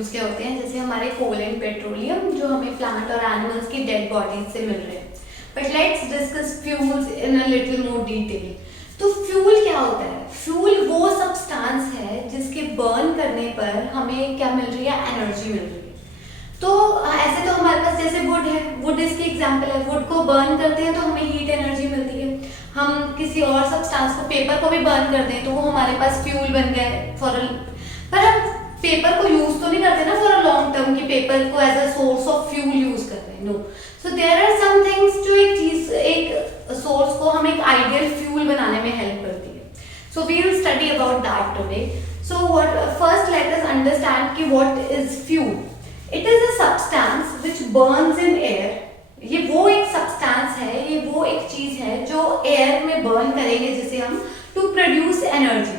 Fuels क्या होते हैं, जैसे हमारे कोल एंड पेट्रोलियम जो हमें प्लांट और एनिमल्स की डेड बॉडीज से मिल रहे हैं। But let's discuss fuels in a little more detail. तो फ्यूल क्या होता है? फ्यूल वो सब्सटेंस है जिसके बर्न करने पर हमें क्या मिल रही है? एनर्जी मिल रही है। तो ऐसे तो हमारे पास जैसे वुड है, वुड इसकी एग्जांपल है। वुड को बर्न करते हैं तो हमें हीट एनर्जी मिलती है। हम किसी और सब्सटेंस को, पेपर को भी बर्न कर दें तो वो हमारे पास फ्यूल बन गया है पर हम पेपर को यूज तो नहीं करते ना फॉर अ लॉन्ग टर्म कि पेपर को as a source of fuel use कर रहे हैं। No, so there are some things जो एक सोर्स को हम एक आइडियल फ्यूल बनाने में हेल्प करती है। So we will study about that today. So what first let us understand कि what is fuel. It is a substance which burns in air. ये वो एक सब्सटेंस है, ये वो एक चीज है जो एयर में बर्न करेंगे जिसे हम टू प्रोड्यूस एनर्जी,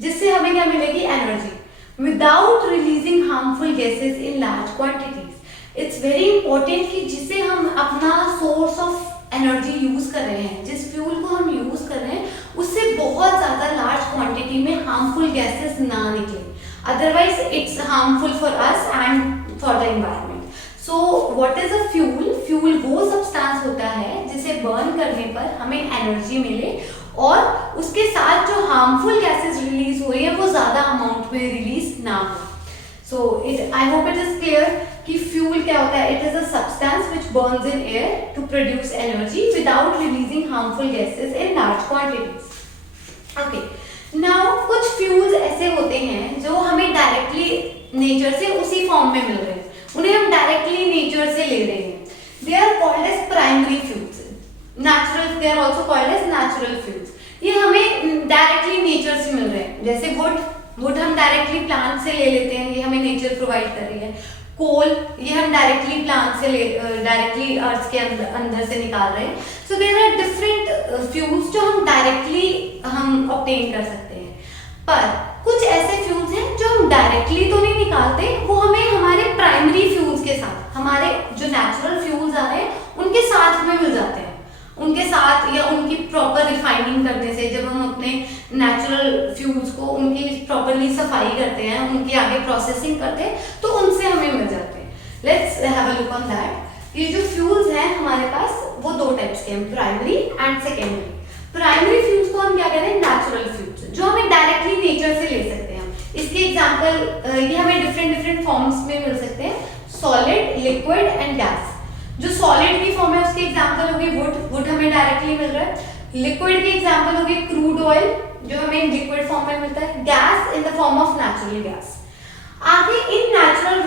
जिससे हमें क्या मिलेगी? Energy, without releasing harmful gases in large quantities. It's very important कि जिसे हम अपना सोर्स ऑफ एनर्जी यूज कर रहे हैं, जिस फ्यूल को हम यूज कर रहे हैं, उससे बहुत ज्यादा लार्ज क्वांटिटी में हार्मफुल गैसेस ना निकले, otherwise it's harmful for us and for the environment. So what is a fuel? Fuel वो सब्सटेंस होता है जिसे बर्न करने पर हमें एनर्जी मिले और उसके साथ जो हार्मफुल गैसेस रिलीज हुए हैं वो ज्यादा अमाउंट में रिलीज ना हो। So I hope it is clear कि फ्यूल क्या होता है। It is a substance which burns in air to produce energy without releasing harmful gases in large quantities. Okay, now कुछ फ्यूल्स ऐसे होते हैं जो हमें डायरेक्टली नेचर से उसी फॉर्म में मिल रहे हैं, उन्हें हम डायरेक्टली नेचर से ले रहे हैं। They are called as primary fuels. Natural, they are also called as natural fuels. ये हमें डायरेक्टली नेचर से मिल रहे हैं। जैसे वुड हम डायरेक्टली प्लांट से ले लेते हैं, ये हमें नेचर प्रोवाइड कर रही है। कोल, ये हम डायरेक्टली प्लांट से डायरेक्टली अर्थ के अंदर से निकाल रहे हैं। So there are different fuels जो हम डायरेक्टली हम ऑब्टेन कर सकते हैं। पर कुछ ऐसे फ्यूल्स हैं जो हम डायरेक्टली तो नहीं निकालते, वो हमें हमारे प्राइमरी फ्यूल्स के साथ, हमारे जो नेचुरल फ्यूल्स आ रहे हैं उनके साथ में मिल जाते हैं। उनके साथ या उनकी प्रॉपर रिफाइनिंग करने से, जब हम अपने नेचुरल फ्यूल्स को उनकी प्रॉपरली सफाई करते हैं, उनकी आगे प्रोसेसिंग करते हैं, तो उनसे हमें मिल जाते हैं। Let's have a look on that. ये जो फ्यूल्स हैं हमारे पास वो दो टाइप्स के हैं, primary and secondary. Primary fuels को हम क्या कहते हैं? नेचुरल फ्यूल्स, जो हमें डायरेक्टली नेचर से ले सकते हैं। इसके एग्जांपल ये हमें डिफरेंट फॉर्म्स में मिल सकते हैं, सॉलिड, लिक्विड एंड गैस। जो सॉलिड की फॉर्म है उसके एग्जांपल होगी वुड हमें डायरेक्टली मिल रहा है। लिक्विड की एग्जांपल होगी क्रूड ऑयल, जो हमें लिक्विड फॉर्म में मिलता है। Gas in the form of natural gas. आगे इन नेचुरल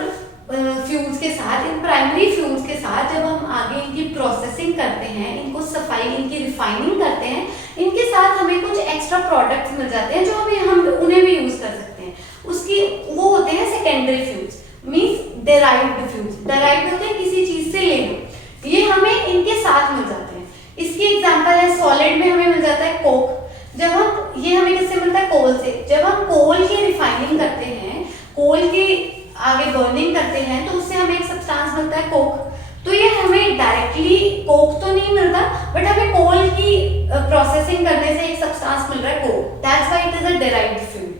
फ्यूल्स के साथ, इन प्राइमरी फ्यूल्स के साथ जब हम आगे इनकी प्रोसेसिंग करते हैं, इनको सफाई, इनकी रिफाइनिंग करते हैं, इनके साथ हमें कुछ एक्स्ट्रा प्रोडक्ट्स मिल जाते हैं जो हम उन्हें भी यूज कर सकते हैं। उसकी वो होते हैं secondary fuels, means derived fuels. Derived होते हैं किसी चीज से लेना, ये हमें इनके साथ मिल जाते हैं। इसकी एग्जांपल है सॉलिड में हमें मिल जाता है कोक। जब हम, ये हमें किससे मिलता है? कोल से। जब हम कोल की रिफाइनिंग करते हैं, कोल की आगे बर्निंग करते हैं, तो उससे हमें एक सब्सटेंस मिलता है कोक। तो ये हमें डायरेक्टली कोक तो नहीं मिलता, बट हमें कोल की प्रोसेसिंग करने से एक सब्सटेंस मिल रहा है Coke. That's why it is a derived fuel.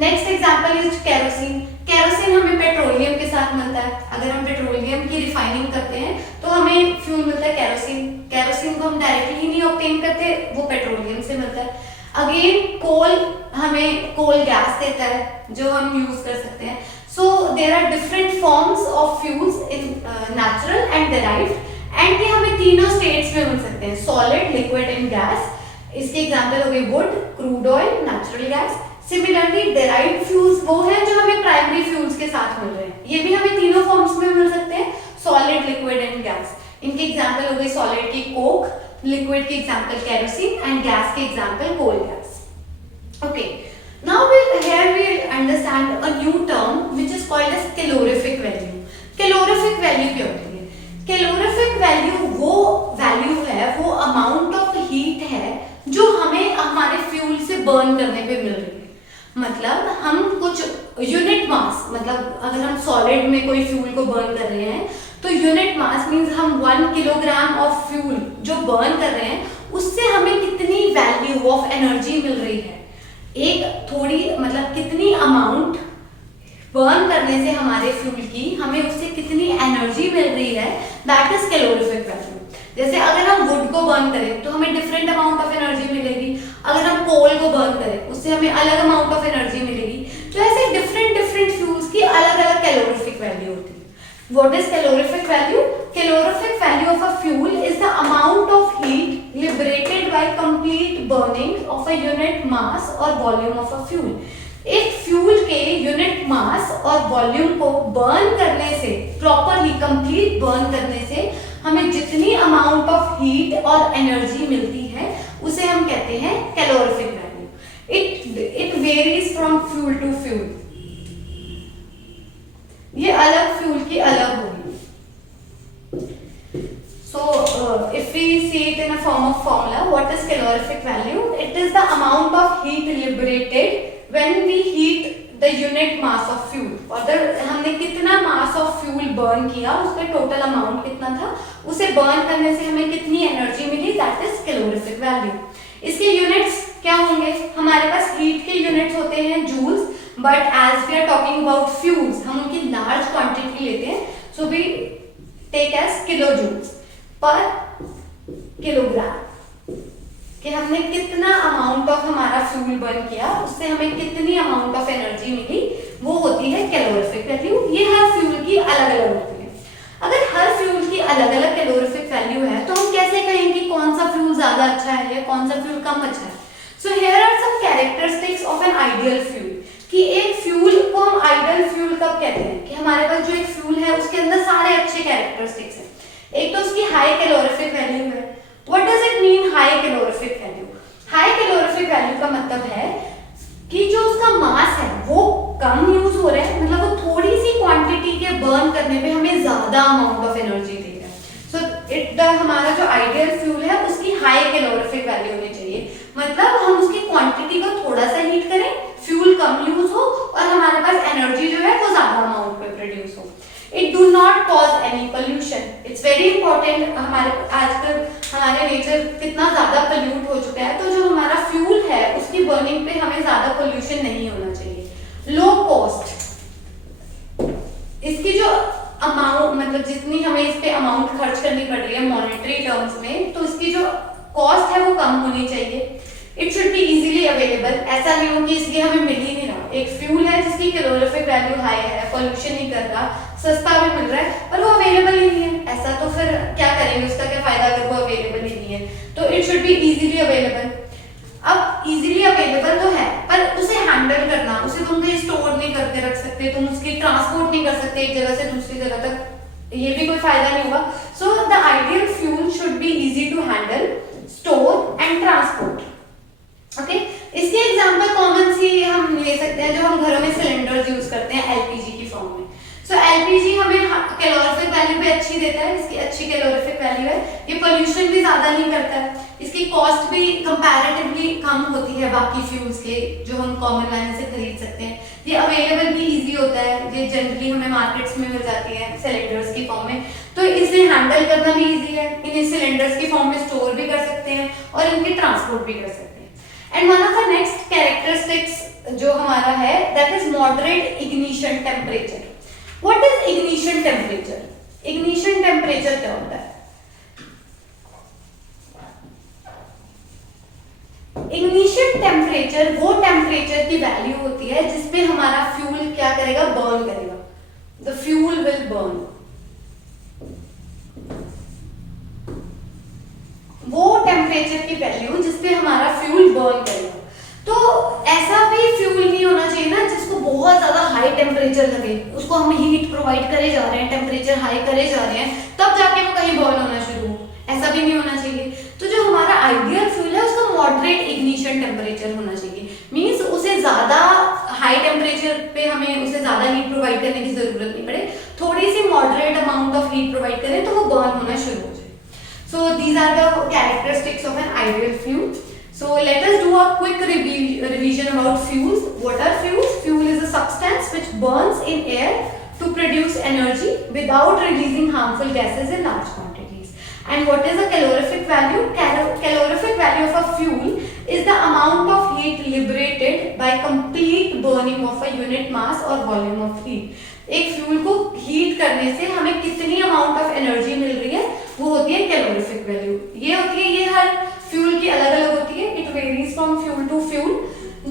Next example is kerosene. Kerosene हमें पेट्रोलियम के साथ मिलता है। अगर हम पेट्रोलियम की रिफाइनिंग करते हैं तो हमें फ्यूल मिलता है केरोसिन। केरोसिन को हम डायरेक्टली नहीं ऑब्टेन करते, वो पेट्रोलियम से मिलता है। अगेन कोल हमें कोल गैस देता है जो हम यूज कर सकते हैं। So there are different forms of fuels in natural and derived, and ये हमें तीनों स्टेट्स में मिल सकते हैं, सॉलिड, लिक्विड एंड गैस। इसके एग्जांपल हो गए wood, crude oil, natural gas. Similarly derived fuels वो हैं जो हमें प्राइमरी फ्यूल्स के साथ मिल रहे हैं, ये भी हमें तीनों फॉर्म्स में मिल सकते हैं, सॉलिड, लिक्विड एंड गैस। इनके एग्जांपल हो गए सॉलिड की कोक, लिक्विड के एग्जांपल केरोसिन एंड गैस के example coal gas. Okay, now here we understand a new term which is called as calorific value. Calorific value क्या होती है? Calorific value वो वैल्यू है, वो अमाउंट ऑफ हीट है जो हमें हमारे फ्यूल से बर्न करने पे मिल रही है। मतलब हम कुछ यूनिट मास, मतलब अगर हम सॉलिड में कोई फ्यूल को बर्न कर रहे हैं तो यूनिट मास मींस हम 1 किलोग्राम ऑफ फ्यूल जो बर्न कर रहे हैं उससे हमें कितनी वैल्यू ऑफ एनर्जी मिल रही है, एक थोड़ी मतलब कितनी अमाउंट बर्न करने से हमारे फ्यूल की हमें उससे कितनी एनर्जी मिल रही है, दैट इज कैलोरीफिक वैल्यू। जैसे अगर हम वुड को बर्न करें तो हमें डिफरेंट अमाउंट ऑफ एनर्जी मिलेगी, अगर हम कोल को बर्न करें उससे हमें अलग अमाउंट ऑफ एनर्जी मिलेगी। तो ऐसे डिफरेंट डिफरेंट फ्यूल्स की अलग अलग कैलोरीफिक वैल्यू होती है। What is calorific value? Calorific value of a fuel is the amount of heat liberated by complete burning of a unit mass or volume of a fuel. एक fuel के unit mass और volume को burn करने से, properly complete burn करने से हमें जितनी अमाउंट ऑफ हीट और एनर्जी मिलती है उसे हम कहते हैं calorific value. It varies from fuel to fuel. ये अलग फ्यूल की अलग होगी। So if we see it in a form of formula, what is calorific value? It is the amount of heat liberated when we heat the unit mass of fuel. और हमने कितना mass of fuel burn किया, उसका total amount कितना था, उसे burn करने से हमें कितनी एनर्जी मिली, दैट इज कैलोरीफिक वैल्यू। इसके यूनिट्स क्या होंगे? हमारे पास हीट के यूनिट्स होते हैं joules, but as we are talking about fuels हम उनकी लार्ज क्वांटिटी लेते हैं, so we take as kilo joules per kilogram, कि हमने कितना अमाउंट ऑफ हमारा फ्यूल बर्न किया, उससे हमें कितनी अमाउंट ऑफ एनर्जी मिली, वो होती है कैलोरीफिक वैल्यू। ये हर फ्यूल की अलग अलग होती है। अगर हर फ्यूल की अलग अलग कैलोरीफिक वैल्यू है तो हम कैसे कहें कि कौन सा फ्यूल ज्यादा अच्छा है या कौन सा फ्यूल कम अच्छा है? So here are some characteristics of an ideal fuel, कि एक फ्यूल को हम आइडियल फ्यूल कब कहते हैं? कि हमारे पास जो एक फ्यूल है उसके अंदर सारे अच्छे कैरेक्टरिस्टिक्स हैं। एक तो उसकी हाई कैलोरीफिक वैल्यू है। What does it mean high calorific value? High calorific value का मतलब है कि जो उसका मास है वो कम यूज हो रहा है, मतलब वो थोड़ी सी क्वांटिटी के बर्न करने पे हमें ज्यादा अमाउंट ऑफ एनर्जी दे रहा है। सो हमारा जो आइडियल फ्यूल है उसकी हाई कैलोरीफिक वैल्यू होनी चाहिए, मतलब हम उसकी क्वांटिटी को थोड़ा सा हीट करें, फ्यूल कम यूज हो और हमारे पास एनर्जी जो है वो ज्यादा अमाउंट में प्रोड्यूस हो। It do not cause any pollution. It's very important. हमारे आजकल हमारे नेचर कितना ज्यादा पोल्यूट हो चुका है, तो जो हमारा फ्यूल है उसकी बर्निंग पे हमें ज्यादा पोल्यूशन नहीं होना चाहिए। लो कॉस्ट, इसकी जो अमाउंट, मतलब जितनी हमें इस पे अमाउंट खर्च करनी पड़ रही है मॉनेटरी टर्म्स में, तो इसकी जो कॉस्ट है वो कम होनी चाहिए। It should be easily available. ऐसा नहीं हो कि इसलिए हमें मिल ही नहीं रहा। एक फ्यूल है जिसकी कैलोरीफिक वैल्यू हाई है, पोल्यूशन नहीं कर रहा, सस्ता भी मिल रहा है, पर वो अवेलेबल ही नहीं है, ऐसा तो फिर क्या करेंगे, उसका क्या फायदा अगर वो अवेलेबल ही नहीं है? तो it should be easily available. अब इजीली अवेलेबल तो है, पर उसे हैंडल करना, उसे तुम कहीं स्टोर नहीं करके रख सकते, तुम उसकी ट्रांसपोर्ट नहीं कर सकते एक जगह से दूसरी जगह तक, ये भी कोई फायदा नहीं होगा। So the ideal fuel should be easy to handle, store and transport. Okay, इसके एग्जांपल कॉमन सी हम ले सकते हैं, जो हम घरों में सिलेंडर्स यूज करते हैं एलपीजी की फॉर्म में। सो एलपीजी हमें कैलोरीफिक वैल्यू भी अच्छी देता है, इसकी अच्छी कैलोरीफिक वैल्यू है, ये पोल्यूशन भी ज्यादा नहीं करता है, इसकी कॉस्ट भी कंपैरेटिवली कम होती है बाकी फ्यूल्स के जो हम कॉमन लाइन से खरीद सकते हैं। ये अवेलेबल भी इजी होता है, ये जनरली हमें मार्केट्स में मिल जाती है सिलेंडर्स की फॉर्म में, तो इसे हैंडल करना भी इजी है। इन्हें सिलेंडर्स की फॉर्म में स्टोर भी कर सकते हैं और इनकी ट्रांसपोर्ट भी कर सकते हैं। And one of the next characteristics जो हमारा है, that is moderate ignition temperature. What is ignition temperature? Ignition temperature क्या होता है? इग्निशन टेम्परेचर वो टेम्परेचर की वैल्यू होती है जिसपे हमारा फ्यूल क्या करेगा, बर्न करेगा। The fuel will burn. वो टेम्परेचर की वैल्यू जिसपे हमारा फ्यूल बर्न करेगा। तो ऐसा भी फ्यूल नहीं होना चाहिए ना जिसको बहुत ज्यादा हाई टेम्परेचर लगे, उसको हम हीट प्रोवाइड करे जा रहे हैं, टेम्परेचर हाई करे जा रहे हैं, तब जाके वो कहीं बर्न होना शुरू हो, ऐसा भी नहीं होना चाहिए। तो जो हमारा आइडियल फ्यूल है उसका मॉडरेट इग्निशन टेम्परेचर होना चाहिए, मींस उसे ज्यादा हाई टेम्परेचर पे हमें उसे ज्यादा हीट प्रोवाइड करने की जरूरत नहीं पड़े, थोड़ी सी moderate amount of heat provide करें तो वो बर्न होना शुरू हो जाए। So these are the characteristics of an ideal fuel. So let us do a quick revision about fuels. What are fuels? Fuel is a substance which burns in air to produce energy without releasing harmful gases in large quantities. And what is the calorific value? Calorific value of a fuel is the amount of heat liberated by complete burning of a unit mass or volume of heat. एक fuel को heat करने से हमें कितनी amount of energy मिल रही है, वो होती है कैलोरीफिक वैल्यू। ये होती है, ये हर फ्यूल की अलग अलग होती है, it varies from fuel to fuel.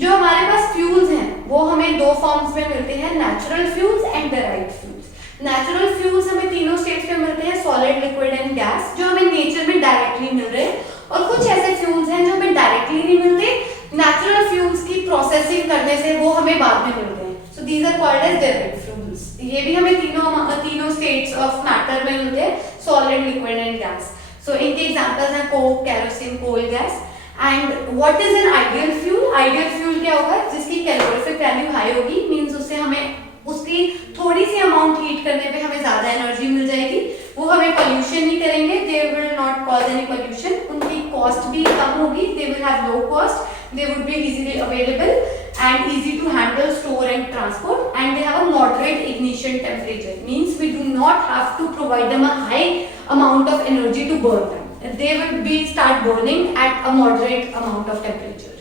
जो हमारे पास फ्यूल्स हैं वो हमें दो फॉर्म्स में मिलते हैं, natural fuels and derived fuels. Natural fuels हमें तीनों स्टेट्स में मिलते हैं, सॉलिड, लिक्विड एंड गैस, जो हमें नेचर में डायरेक्टली मिल रहे हैं। और कुछ ऐसे फ्यूल्स हैं जो हमें डायरेक्टली नहीं मिलते, नेचुरल फ्यूल्स की प्रोसेसिंग करने से वो हमें बाद में मिलते हैं। So these are called as derived fuels. ये भी हमें तीनों स्टेट्स ऑफ मैटर में मिलते हैं, solid, liquid and gas. So इनके एग्जांपल्स हैं coke, kerosene, coal gas. And what is an ideal fuel? Ideal fuel क्या होगा? जिसकी कैलोरीफिक वैल्यू हाई होगी, मींस उससे हमें उसकी थोड़ी सी अमाउंट हीट करने पे हमें ज्यादा एनर्जी मिल जाएगी। वो हमें पोल्यूशन नहीं करेंगे, they will not cause any pollution. उनकी कॉस्ट भी कम होगी, they will have low cost, they would be easily available and easy to handle, store and transport, and they have a moderate ignition temperature, means we do not have to provide them a high amount of energy to burn them. They will be start burning at a moderate amount of temperature.